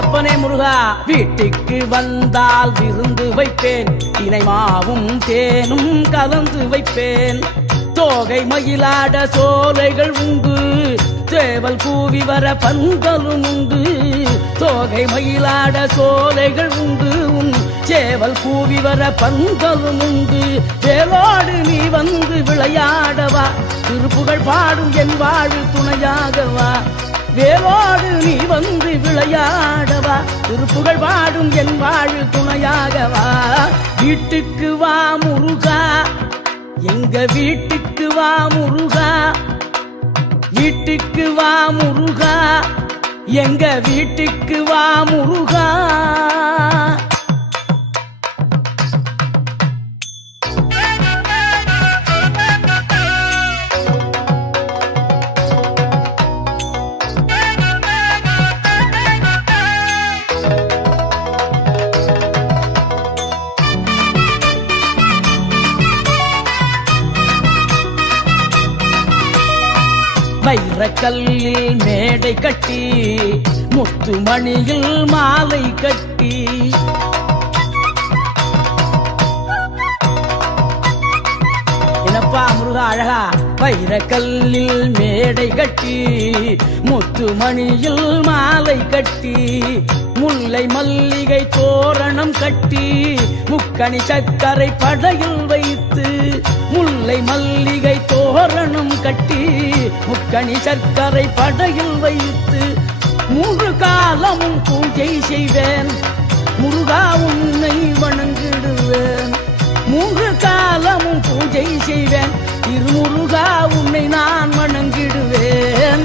அப்பனே முருகா, வீட்டுக்கு வந்தால் விருந்து வைப்பேன், தினை மாவும் தேனும் கலந்து வைப்பேன். தோகை மயிலாட சோலைகள் உண்டு, சேவல் கூவி வர பந்தலும் உண்டு. தோகை மயிலாட சோலைகள் உண்டு, சேவல் கூவி வர பந்தலும் உண்டு. வேலோடு நீ வந்து விளையாடவா, திருப்புகழ் பாடும் என் வாழு துணையாகவா. வேலோடு நீ வந்து விளையாடவா, திருப்புகழ் பாடும் என் வாழு துணையாகவா. வீட்டுக்கு வா முருகா, எங்க வீட்டுக்கு வா முருகா. வீட்டுக்கு வா முருகா, எங்க வீட்டுக்கு வா முருகா. வைரக்கல்லில் மேடை கட்டி, முத்துமணியில் மாலை கட்டி, என்னப்பா முருகா அழகா. வைரக்கல்லில் மேடை கட்டி, முத்துமணியில் மாலை கட்டி, முல்லை மல்லிகை தோரணம் கட்டி, முக்கணி சக்கரை படையில் வைத்து. முல்லை மல்லிகை தோரணம் கட்டி, முக்கணி சர்க்கரை படையில் வைத்து. 3 காலமும் பூஜை செய்வேன் முருகா, உன்னை வணங்கிடுவேன். 3 காலமும் பூஜை செய்வேன் திருமுருகா, உன்னை நான் வணங்கிடுவேன்.